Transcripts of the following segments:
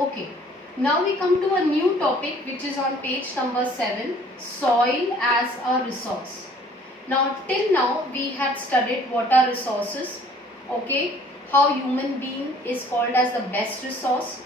Okay, now we come to a new topic which is on page number 7, soil as a resource. Now till now we had studied what are resources, okay, how human being is called as the best resource.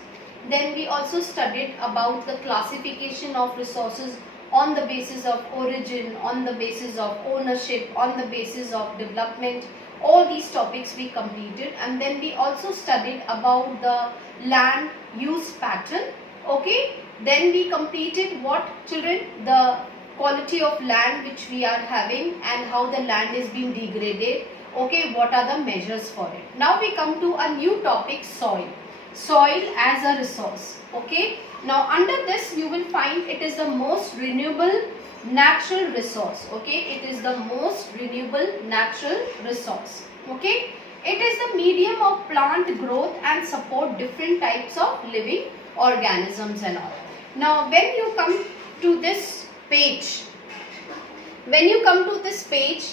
Then we also studied about the classification of resources on the basis of origin, on the basis of ownership, on the basis of development. All these topics we completed, and then we also studied about the land use pattern. Okay, then we completed what, children? The quality of land which we are having and how the land is being degraded. Okay, what are the measures for it? Now we come to a new topic, soil. Soil as a resource. Okay, now under this you will find it is the most renewable natural resource. Okay, it is the most renewable natural resource. Okay, it is the medium of plant growth and support different types of living organisms and all. Now when you come to this page,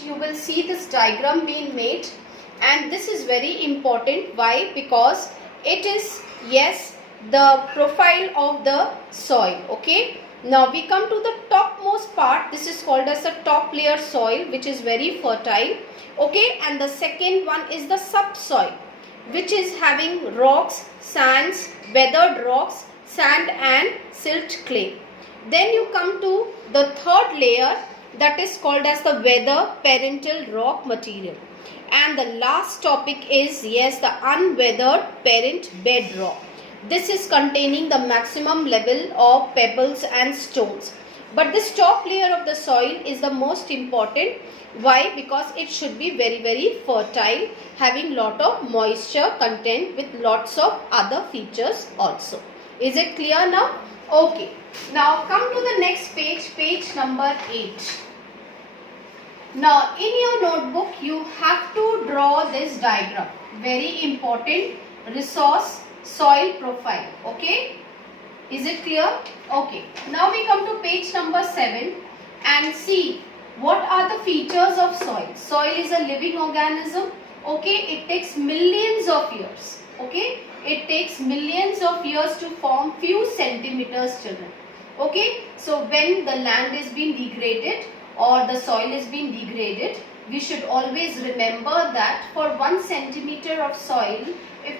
you will see this diagram being made, and this is very important. Why? Because it is, yes, the profile of the soil. Okay, now we come to the topmost part. This is called as the top layer soil, which is very fertile. Okay, and the second one is the subsoil, which is having rocks, sands, weathered rocks, sand and silt clay. Then you come to the third layer, that is called as the weather parental rock material. And the last topic is, yes, the unweathered parent bedrock. This is containing the maximum level of pebbles and stones. But this top layer of the soil is the most important. Why? Because it should be very, very fertile, having lot of moisture content with lots of other features also. Is it clear now? Okay. Now come to the next page, page number 8. Now in your notebook you have to draw this diagram. Very important. Resource soil profile. Okay. Is it clear? Okay. Now we come to page number 7 and see what are the features of soil. Soil is a living organism. Okay. It takes millions of years. Okay. It takes millions of years to form few centimeters, children. Okay. So when the land is being degraded or the soil is being degraded, we should always remember that for 1 centimeter of soil,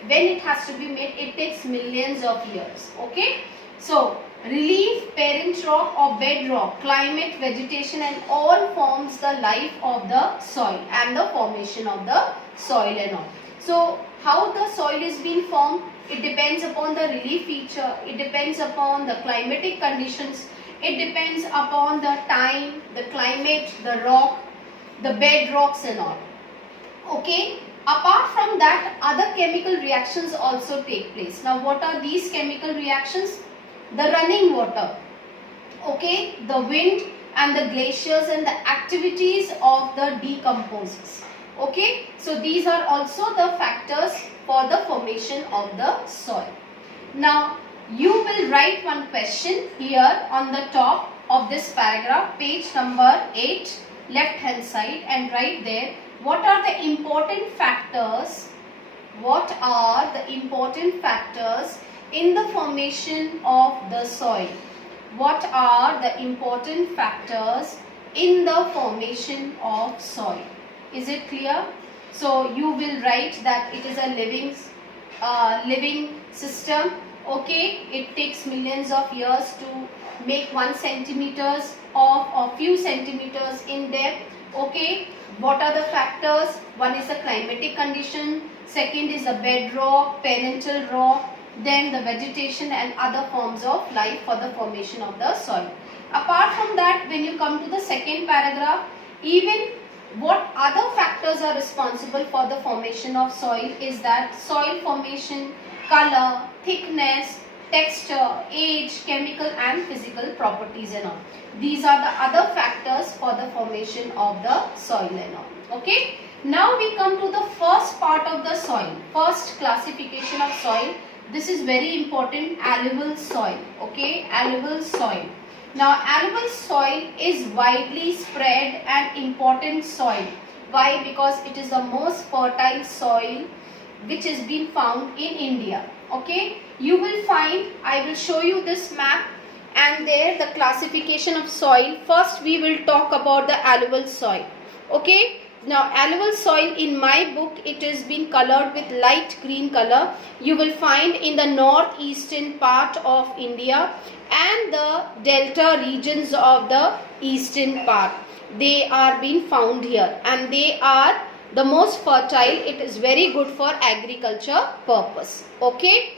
when it has to be made, it takes millions of years. Okay. So relief, parent rock or bedrock, climate, vegetation and all forms the life of the soil and the formation of the soil and all. So how the soil is being formed? It depends upon the relief feature, it depends upon the climatic conditions, it depends upon the time, the climate, the rock, the bedrocks and all. Okay. Apart from that, other chemical reactions also take place. Now what are these chemical reactions? The running water, okay, the wind and the glaciers and the activities of the decomposers. Okay, so these are also the factors for the formation of the soil. Now you will write one question here on the top of this paragraph, page number 8, left hand side, and write there what are the important factors, in the formation of the soil. What are the important factors in the formation of soil? Is it clear? So you will write that it is a living system. Okay, it takes millions of years to make 1 centimeters of or few centimeters in depth. Okay, what are the factors? One is the climatic condition, second is the bedrock, parental rock, then the vegetation and other forms of life for the formation of the soil. Apart from that, when you come to the second paragraph, even what other factors are responsible for the formation of soil is that soil formation, color, thickness, texture, age, chemical and physical properties and all. These are the other factors for the formation of the soil and all. Okay. Now we come to the first part of the soil, first classification of soil. This is very important, alluvial soil. Okay, alluvial soil. Now alluvial soil is widely spread and important soil. Why? Because it is the most fertile soil which is being found in India. Okay, you will find, I will show you this map and there the classification of soil. First we will talk about the alluvial soil. Okay. Now alluvial soil in my book, it has been colored with light green color. You will find in the northeastern part of India and the delta regions of the eastern part. They are being found here and they are the most fertile. It is very good for agriculture purpose. Okay.